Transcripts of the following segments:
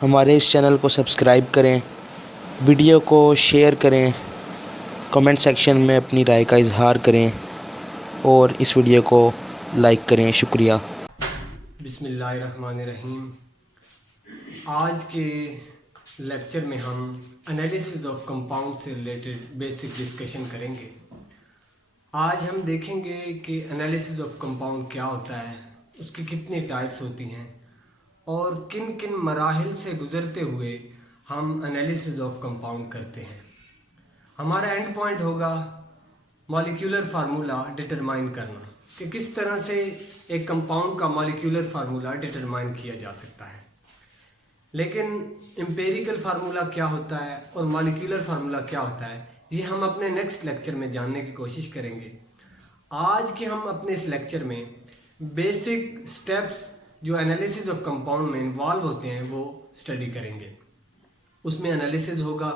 हमारे इस चैनल को सब्सक्राइब करें, वीडियो को शेयर करें, कमेंट सेक्शन में अपनी राय का इजहार करें और इस वीडियो को लाइक करें। शुक्रिया। बिस्मिल्लाहिर्रहमानिर्रहीम। आज के लेक्चर में हम एनालिसिस ऑफ कंपाउंड से रिलेटेड बेसिक डिस्कशन करेंगे। आज हम देखेंगे कि एनालिसिस ऑफ कंपाउंड क्या होता है, उसकी कितनी टाइप्स होती हैं और किन किन मराहिल से गुज़रते हुए हम एनालिसिस ऑफ कंपाउंड करते हैं। हमारा एंड पॉइंट होगा मॉलिक्यूलर फार्मूला डिटरमाइन करना, कि किस तरह से एक कंपाउंड का मॉलिक्यूलर फार्मूला डिटरमाइन किया जा सकता है। लेकिन एम्पेरिकल फार्मूला क्या होता है और मॉलिक्यूलर फार्मूला क्या होता है, ये हम अपने नेक्स्ट लेक्चर में जानने की कोशिश करेंगे। आज के हम अपने इस लेक्चर में बेसिक स्टेप्स जो एनालिसिस ऑफ कंपाउंड में इन्वॉल्व होते हैं वो स्टडी करेंगे। उसमें एनालिसिस होगा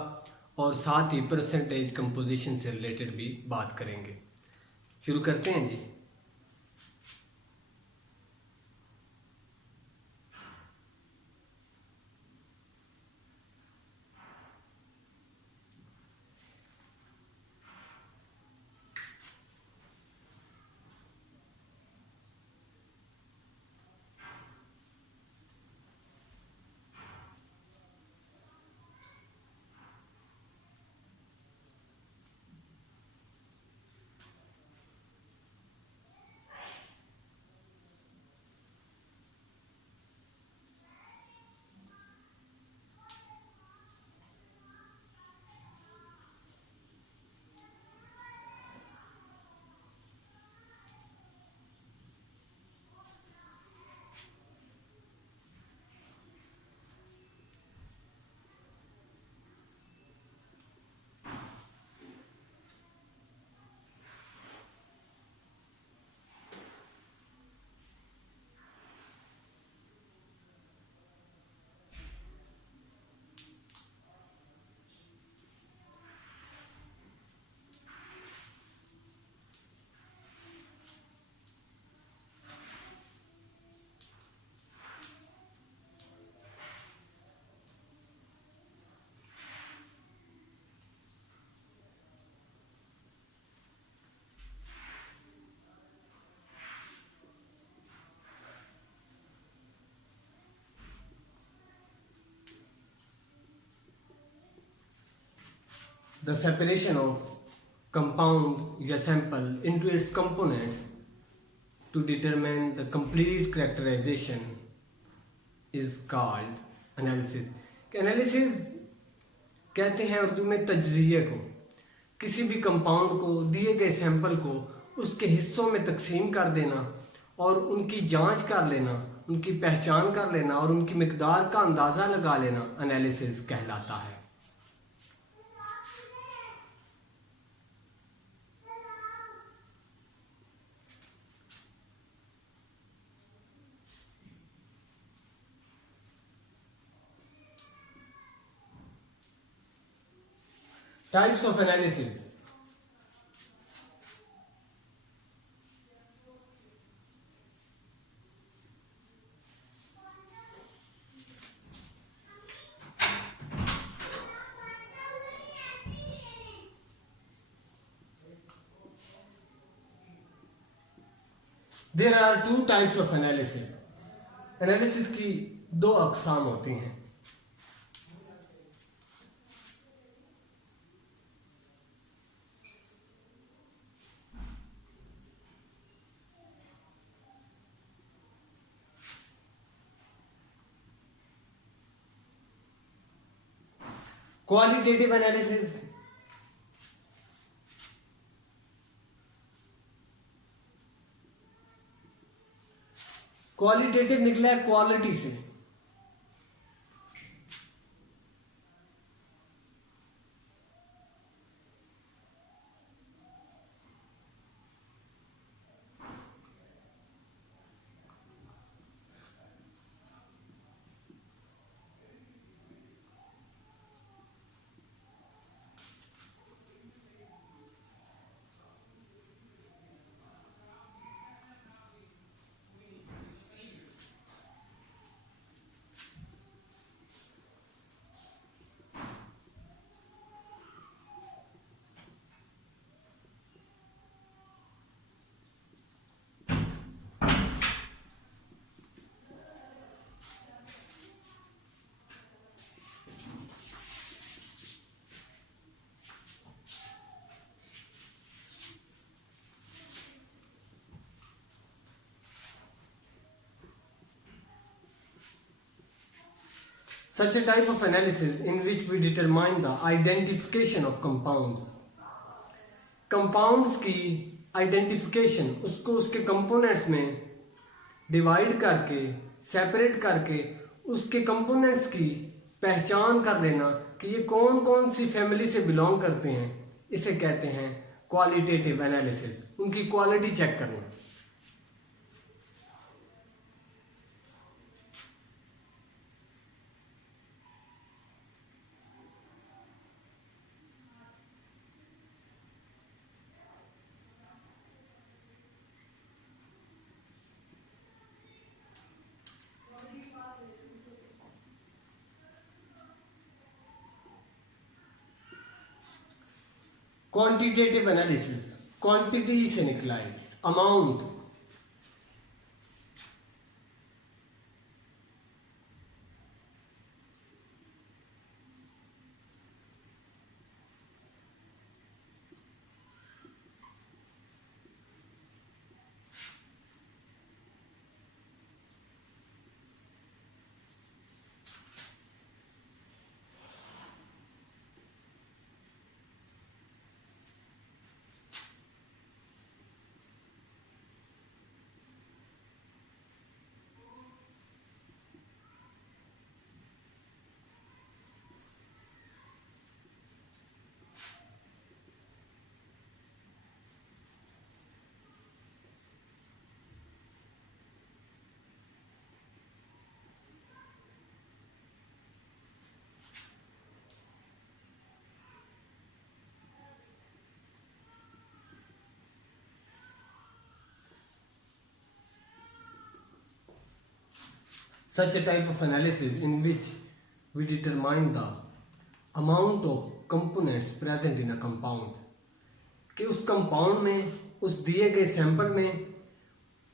और साथ ही परसेंटेज कंपोजिशन से रिलेटेड भी बात करेंगे। शुरू करते हैं जी। The separation of compound या sample into its components to determine the complete characterization is called analysis। Analysis कहते हैं उर्दू में तज्जिए को। किसी भी कंपाउंड को, दिए गए सैंपल को उसके हिस्सों में तकसीम कर देना और उनकी जांच कर लेना, उनकी पहचान कर लेना और उनकी मिकदार का अंदाज़ा लगा लेना एनालिसिस कहलाता है। Types of analysis। There are two types of analysis। Analysis की दो अकसाम होती हैं। क्वालिटेटिव एनालिसिस, क्वालिटेटिव निकला है क्वालिटी से। Such a type of analysis in which we determine the identification of compounds. Compounds की आइडेंटिफिकेशन, उसको उसके कंपोनेंट्स में डिवाइड करके, सेपरेट करके, उसके कंपोनेंट्स की पहचान कर लेना कि ये कौन कौन सी फैमिली से बिलोंग करते हैं, इसे कहते हैं क्वालिटेटिव एनालिसिस। उनकी क्वालिटी चेक करना। क्वांटिटेटिव एनालिसिस, क्वांटिटी से निकला है, amount. Such a type of analysis in which we determine the amount of components present in a compound, कि उस कंपाउंड में, उस दिए गए सैंपल में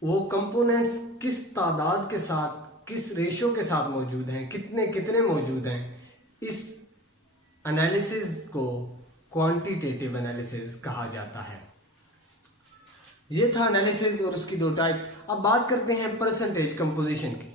वो कंपोनेंट्स किस तादाद के साथ, किस रेशो के साथ मौजूद हैं, कितने कितने मौजूद हैं। इस एनालिसिस को क्वांटिटेटिव एनालिसिस कहा जाता है। ये था एनालिसिस और उसकी दो टाइप्स। अब बात करते हैं परसेंटेज कंपोजिशन की।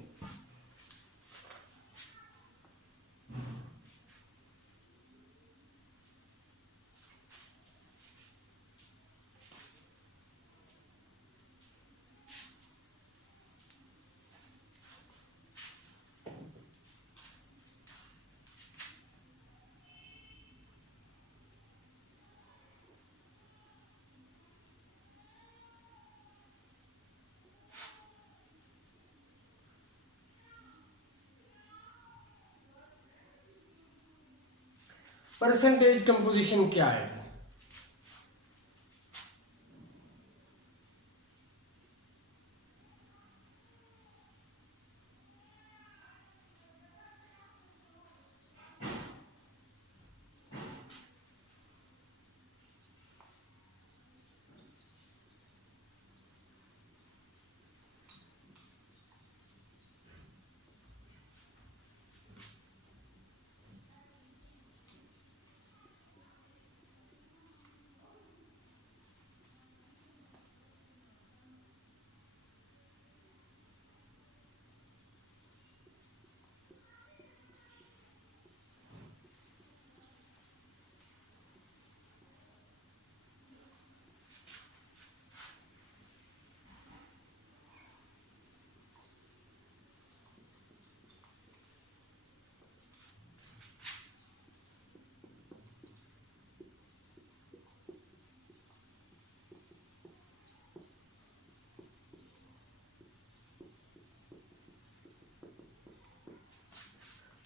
परसेंटेज कंपोजिशन क्या है?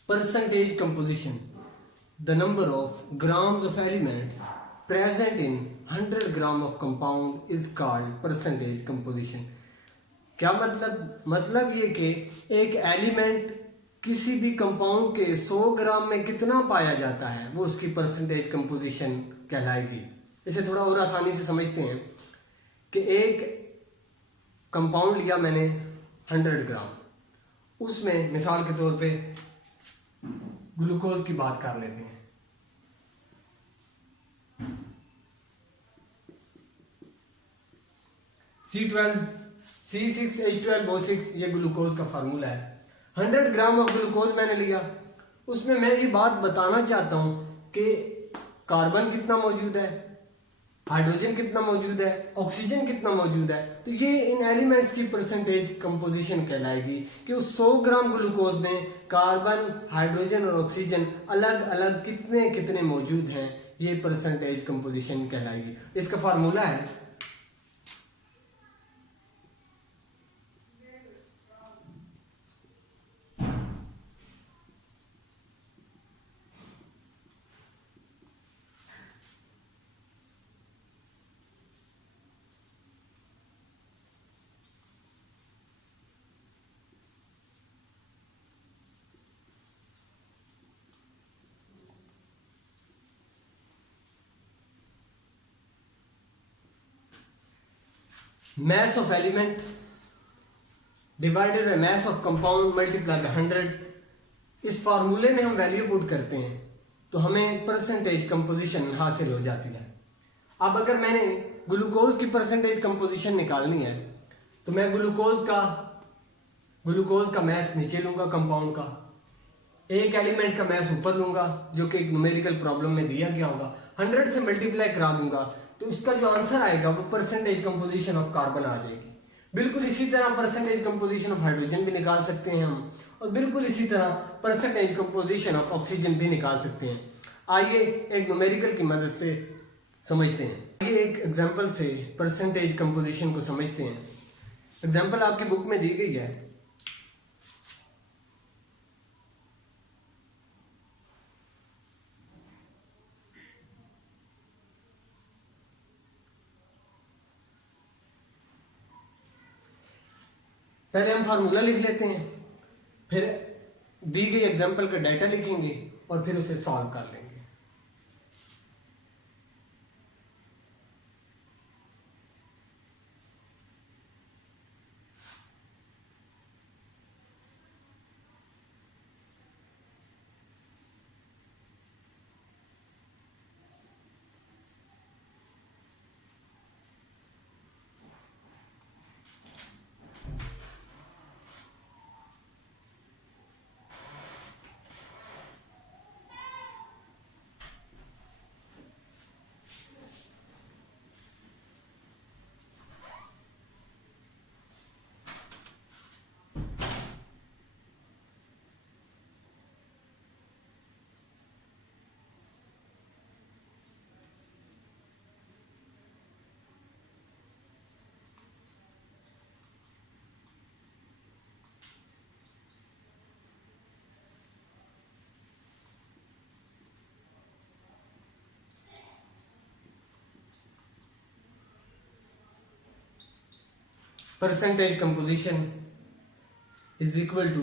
Percentage composition, the number of grams of elements present in 100 gram of compound is called percentage composition। क्या मतलब ये कि एक एलिमेंट किसी भी कंपाउंड के 100 ग्राम में कितना पाया जाता है, वो उसकी परसेंटेज कंपोजिशन कहलाएगी। इसे थोड़ा और आसानी से समझते हैं कि एक कंपाउंड लिया मैंने 100 ग्राम, उसमें मिसाल के तौर पे ग्लूकोज की बात कर लेते हैं। C12C6H12O6 ये ग्लूकोज का फार्मूला है। 100 ग्राम ऑफ ग्लूकोज मैंने लिया, उसमें मैं ये बात बताना चाहता हूं कि कार्बन कितना मौजूद है, हाइड्रोजन कितना मौजूद है, ऑक्सीजन कितना मौजूद है। तो ये इन एलिमेंट्स की परसेंटेज कंपोजिशन कहलाएगी कि उस 100 ग्राम ग्लूकोज में कार्बन, हाइड्रोजन और ऑक्सीजन अलग अलग कितने कितने मौजूद हैं, ये परसेंटेज कंपोजिशन कहलाएगी। इसका फार्मूला है mass of element divided by mass of compound multiplied by 100। इस फार्मूले में हम वैल्यू पुट करते हैं तो हमें परसेंटेज कंपोजिशन हासिल हो जाती है। अब अगर मैंने ग्लूकोज की परसेंटेज कंपोजिशन निकालनी है तो मैं ग्लूकोज का मैस नीचे लूंगा, कंपाउंड का एक एलिमेंट का मैस ऊपर लूंगा जो कि एक न्यूमेरिकल प्रॉब्लम में दिया गया होगा, 100 से मल्टीप्लाई करा दूंगा तो उसका जो आंसर आएगा वो परसेंटेज कंपोजिशन ऑफ कार्बन आ जाएगी। बिल्कुल इसी तरह परसेंटेज कंपोजिशन ऑफ हाइड्रोजन भी निकाल सकते हैं हम, और बिल्कुल इसी तरह परसेंटेज कंपोजिशन ऑफ ऑक्सीजन भी निकाल सकते हैं। आइए एक न्यूमेरिकल की मदद से समझते हैं। आइए एक एग्जांपल से परसेंटेज कंपोजिशन को समझते हैं। एग्जांपल आपकी बुक में दी गई है। पहले हम फार्मूला लिख लेते हैं, फिर दी गई एग्जांपल का डाटा लिखेंगे और फिर उसे सॉल्व कर लेंगे। Percentage composition is equal to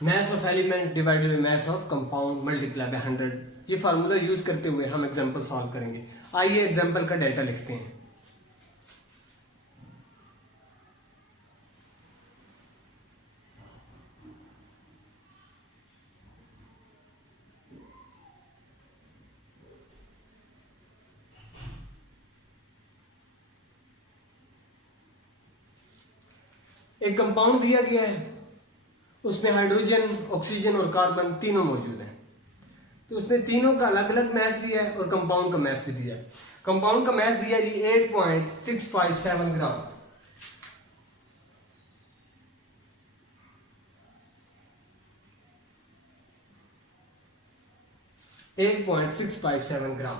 mass of element divided by mass of compound multiplied by 100। ये फार्मूला यूज करते हुए हम एग्जांपल सॉल्व करेंगे। आइए एग्जांपल का डाटा लिखते हैं। एक कंपाउंड दिया गया है, उसमें हाइड्रोजन, ऑक्सीजन और कार्बन तीनों मौजूद हैं। तो उसने तीनों का अलग अलग मैस दिया है और कंपाउंड का मैस भी दिया है। कंपाउंड का मैस दिया जी 8.657 gram. Eight point six five seven gram.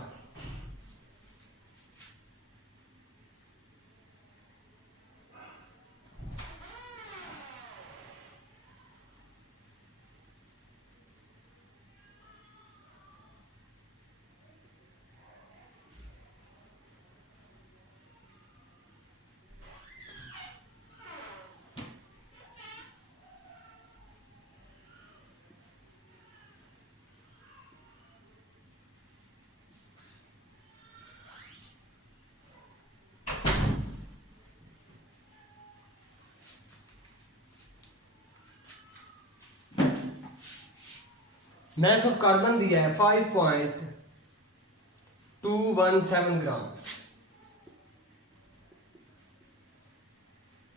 Mass of carbon दिया है 5.217 ग्राम।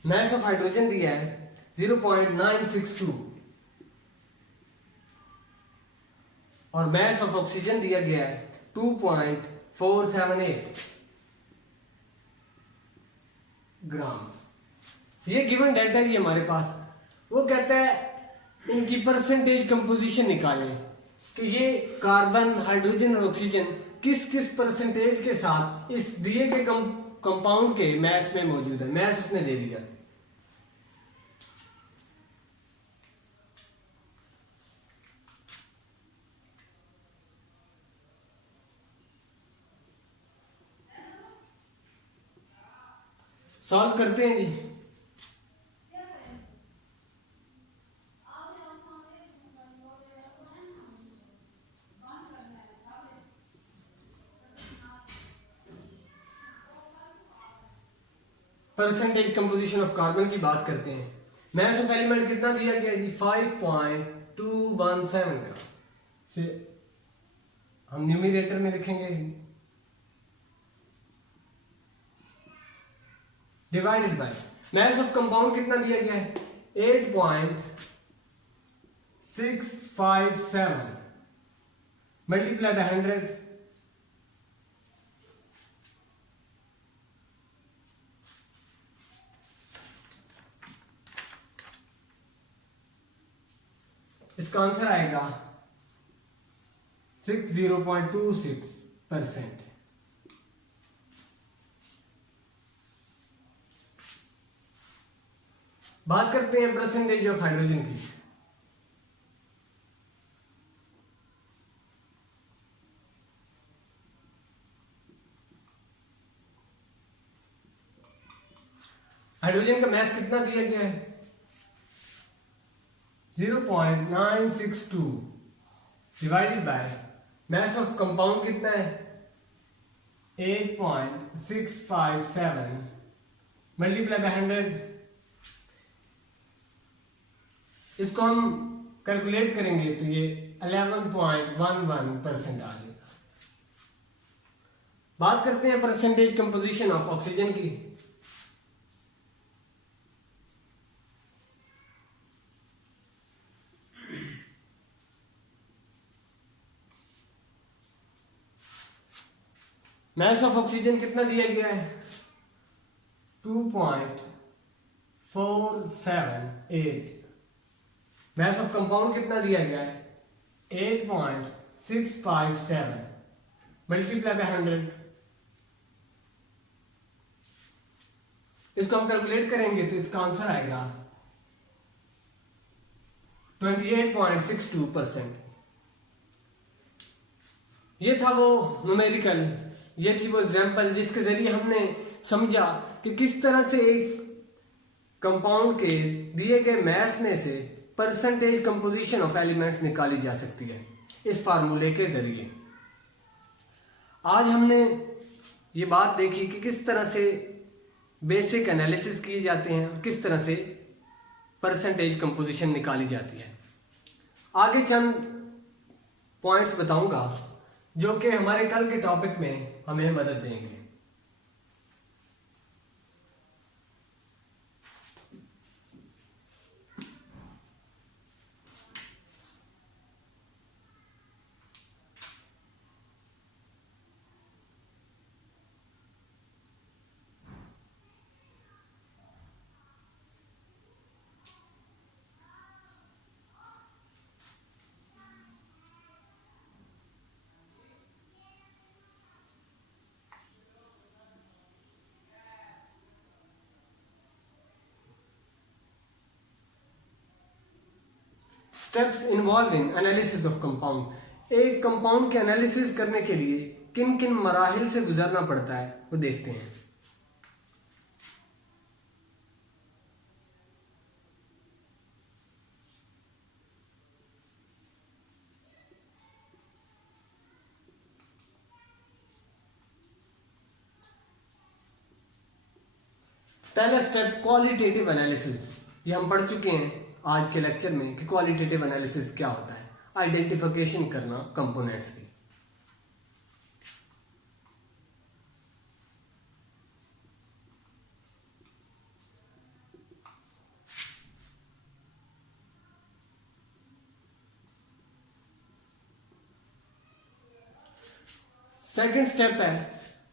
मैस ऑफ हाइड्रोजन दिया है 0.962। और मास ऑफ ऑक्सीजन दिया गया है 2.478 ग्राम्स। ये गिवन डेल्टा ही हमारे पास। वो कहता है इनकी परसेंटेज कंपोजिशन निकालें कि ये कार्बन, हाइड्रोजन और ऑक्सीजन किस किस परसेंटेज के साथ इस दिए के कंपाउंड के मैस में मौजूद है। मैस उसने दे दिया। सॉल्व करते हैं जी। परसेंटेज कंपोजिशन ऑफ कार्बन की बात करते हैं। मैस ऑफ एलिमेंट कितना दिया गया जी? 5.217 का। से हम न्यूमरेटर में लिखेंगे divided by mass of compound कितना दिया गया है? 8.657 मल्टीप्लाई बाय 100 इसका आंसर आएगा 60.26%। बात करते हैं परसेंटेज ऑफ हाइड्रोजन की। हाइड्रोजन का मैस कितना दिया गया है? 0.962 divided by mass of compound कितना है? 8.657 मल्टीप्लाई बाय 100। इसको हम कैलकुलेट करेंगे तो ये 11.11% आ जाएगा। बात करते हैं परसेंटेज कंपोजिशन ऑफ ऑक्सीजन की। मैस ऑफ ऑक्सीजन कितना दिया गया है? 2.478। मैस ऑफ कंपाउंड कितना दिया गया है? 8.657 मल्टीप्लाई बाय 100। इसको हम कैलकुलेट करेंगे तो इसका आंसर आएगा 28.62%। ये था वो न्यूमेरिकल, ये थी वो एग्जांपल जिसके जरिए हमने समझा कि किस तरह से एक कंपाउंड के दिए गए मैस में से परसेंटेज कंपोजिशन ऑफ एलिमेंट्स निकाली जा सकती है इस फार्मूले के जरिए। आज हमने ये बात देखी कि किस तरह से बेसिक एनालिसिस किए जाते हैं और किस तरह से परसेंटेज कंपोजिशन निकाली जाती है। आगे चंद पॉइंट्स बताऊंगा जो कि हमारे कल के टॉपिक में हमें मदद देंगे। Steps involve in analysis of compound. एक कंपाउंड के एनालिसिस करने के लिए किन किन मराहिल से गुजरना पड़ता है वो देखते हैं। पहला स्टेप क्वालिटेटिव एनालिसिस। ये हम पढ़ चुके हैं आज के लेक्चर में कि क्वालिटेटिव एनालिसिस क्या होता है। आइडेंटिफिकेशन करना कंपोनेंट्स की। सेकंड स्टेप है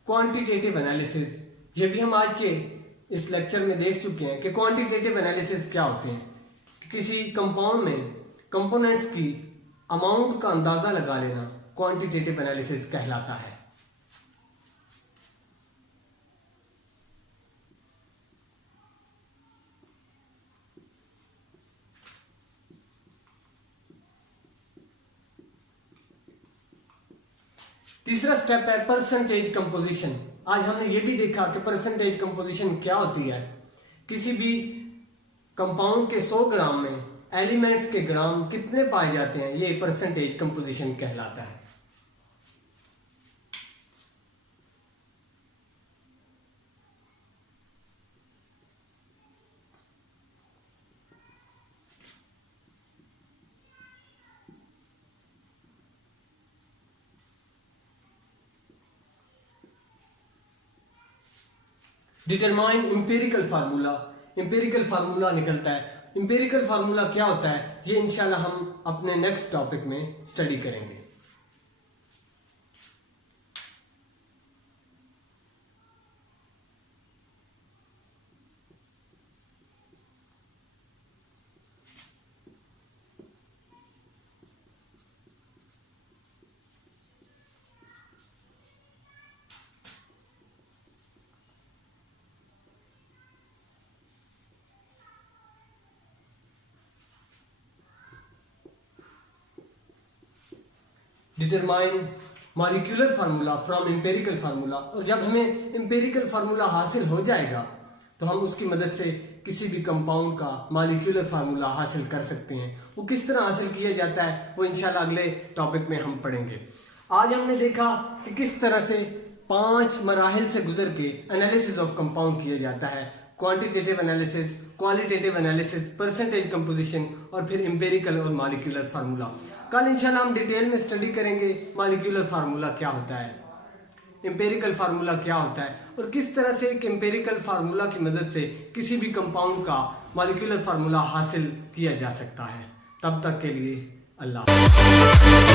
क्वांटिटेटिव एनालिसिस। ये भी हम आज के इस लेक्चर में देख चुके हैं कि क्वांटिटेटिव एनालिसिस क्या होते हैं। किसी कंपाउंड में कंपोनेंट्स की अमाउंट का अंदाजा लगा लेना क्वांटिटेटिव एनालिसिस कहलाता है। तीसरा स्टेप है परसेंटेज कंपोजिशन। आज हमने ये भी देखा कि परसेंटेज कंपोजिशन क्या होती है। किसी भी कंपाउंड के 100 ग्राम में एलिमेंट्स के ग्राम कितने पाए जाते हैं, ये परसेंटेज कंपोजिशन कहलाता है। Determine empirical formula. Empirical formula निकलता है। इंपेरिकल फार्मूला क्या होता है, ये इंशाल्लाह हम अपने नेक्स्ट टॉपिक में स्टडी करेंगे। Determine molecular formula from empirical formula. और जब हमें एम्पेरिकल फार्मूला हासिल हो जाएगा तो हम उसकी मदद से किसी भी कंपाउंड का मॉलिक्यूलर फार्मूला हासिल कर सकते हैं। वो किस तरह हासिल किया जाता है वो इंशाल्लाह अगले टॉपिक में हम पढ़ेंगे। आज हमने देखा कि किस तरह से 5 मराहिल से गुजर के एनालिसिस ऑफ कंपाउंड किया जाता है। Quantitative analysis, qualitative analysis, percentage composition और फिर एम्पेरिकल और मॉलिक्यूलर फार्मूला। कल इंशाल्लाह हम डिटेल में स्टडी करेंगे मॉलिक्यूलर फार्मूला क्या होता है, एम्पेरिकल फार्मूला क्या होता है और किस तरह से एक एम्पेरिकल फार्मूला की मदद से किसी भी कंपाउंड का मॉलिक्यूलर फार्मूला हासिल किया जा सकता है। तब तक के लिए अल्लाह।